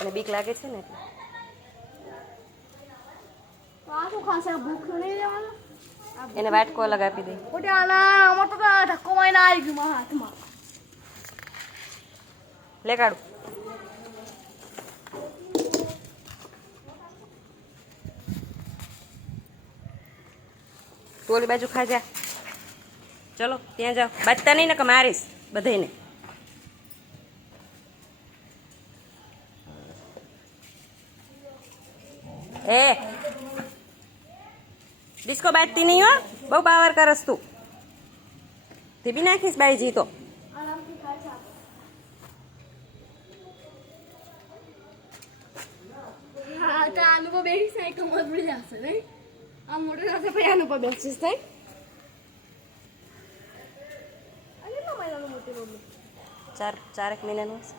અને બીક લાગે છે ને એને વાટકો અલગ આપી દે. લે કાઢું. તું ઓલી બાજુ ખા જા. ચલો ત્યાં જાઓ. બાજતા નહીં ને કે મારીશ બધાને. એ ડિસ્કો બાજતી નહીં હો, બહુ બાવર કરસ તું. ધીબી નાખીશ બાઈજી તો. ચારેક મહિનાનું હશે.